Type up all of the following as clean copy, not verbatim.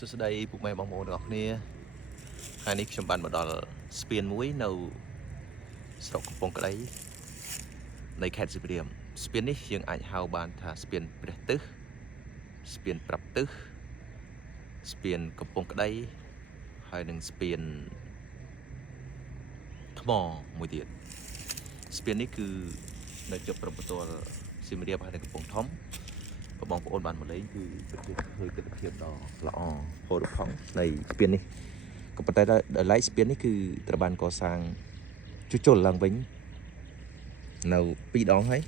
សួស្តីពុកម៉ែបងប្អូនទាំងអស់គ្នាថ្ងៃនេះខ្ញុំបានមកដល់ស្ពានមួយនៅស្រុកកំពង់ក្ដីនៃខេត្តសៀមរាបស្ពាននេះយើងអាចហៅបានថាស្ពានព្រះទិសស្ពានប្រាប់ទិសស្ពានកំពង់ក្ដីហើយនិងស្ពានថ្មមួយទៀតស្ពាននេះគឺនៅជាប់ព្រំប្រទល់សៀមរាបហើយនិងកំពង់ធំបងប្អូនបានមកលេងគឺពិតជាឃើញទិដ្ឋភាពដ៏ល្អហូរផង់នៃស្ពាននេះក៏ប៉ុន្តែដល់ឡែកស្ពាននេះគឺត្រូវបានកសាងជួសជុលឡើងវិញនៅ2ដងហើយ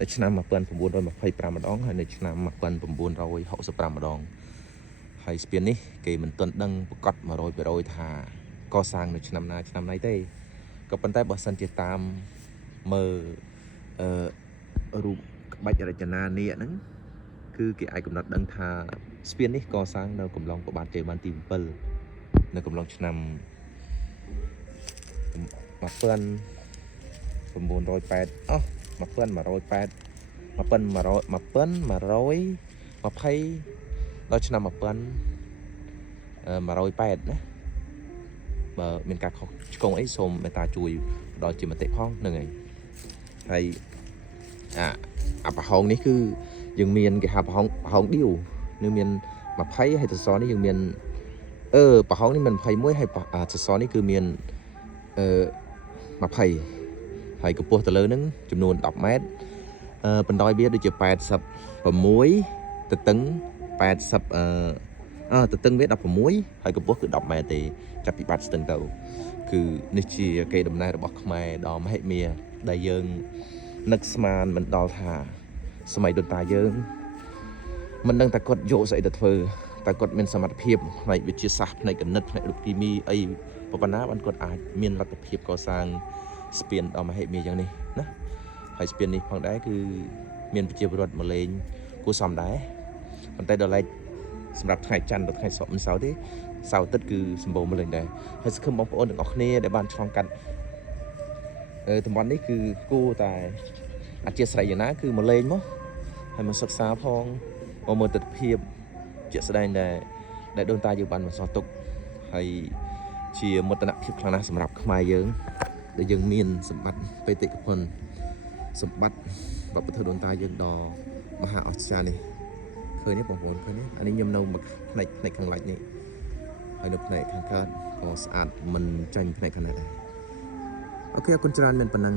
នៅឆ្នាំ1925ម្ដងហើយនៅឆ្នាំ1965ម្ដងហើយស្ពាននេះគេមិនទាន់ដឹងប្រកាស 100% ថាកសាងនៅឆ្នាំណាឆ្នាំណីទេក៏ប៉ុន្តែបើសិនជាតាមមើលរូបក្បាច់រចនានាគហ្នឹងគឺគេអាចកំណត់ដឹងថាស្ពាននេះកសាងនៅកំឡុងព្រះបាទជ័យវរ្ម័នទី7នៅកំឡុងឆ្នាំ1908ដល់ឆ្នាំ1120ណាបើមានការខុសឆ្គងអីសូមមេត្តាជួយដល់ជាមតិផងហ្នឹងហើយអាប្រហោងនេះគឺយើងមានគេហៅប្រហោងឌីវនឹងមាន20ហើយសសរនេះយើងមានប្រហោងនេះមាន21ហើយសសរនេះគឺមាន20ហើយកម្ពស់ទៅលើនឹងចំនួន10ម៉ែត្របណ្ដោយវាដូចជា86ទទឹង80ទទឹងវា16ហើយកម្ពស់គឺ10ម៉ែត្រទេចាប់ពីបាត់ស្ទឹងទៅគឺនេះជាកេរដំណែលរបស់ខ្មែរដ៏មហិមាដែលយើងនឹកស្មានមិនដល់ថាសម័យដូនតាយើងមិនដឹងតែគាត់យកស្អីទៅធ្វើតែគាត់មានសមត្ថភាពផ្នែកវិទ្យាសាស្ត្រផ្នែកគណិតផ្នែករូបគីមីអីប៉ុណ្ណាបានគាត់អាចមានលទ្ធភាពកសាងស្ពានដ៏មហិមាយ៉ាងនេះណាហើយស្ពាននេះផងដែរគឺមានប្រជាពលរដ្ឋមកលេងគួរសមដែរប៉ុន្តែដល់ឡែកសម្រាប់ថ្ងៃច័ន្ទដល់ថ្ងៃសុក្រមិនសៅរ៍ទេសៅរ៍អាទិត្យគឺសម្បូរមកលេងដែរហើយសង្ឃឹមបងប្អូនទាំងអស់គ្នាដែលបានឆ្លងកាត់តំបន់នេះគឺគួរតែអធិស្ឋានយ៉ាងណាគឺមកលេងមកហើយមកសិក្សាផងមកមើលទិដ្ឋភាពជាក់ស្ដែងដែលដូនតាយើងបានបន្សល់ទុកហើយជាមោទនភាពខ្លាំងណាស់សម្រាប់ខ្មែរយើងដែលយើងមានសម្បត្តិបេតិកភណ្ឌសម្បត្តិវប្បធម៌ដូនតាយើងដ៏មហាអស្ចារ្យនេះឃើញទេបងប្អូនឃើញទេអានេះខ្ញុំនៅផ្នែកខាងលិចនេះហើយនៅផ្នែកខាងកើតក៏ស្អាតមិនចាញ់ផ្នែកខាងនេះដែរអូខេអរគុណច្រើនមែនប៉ុណ្ណឹង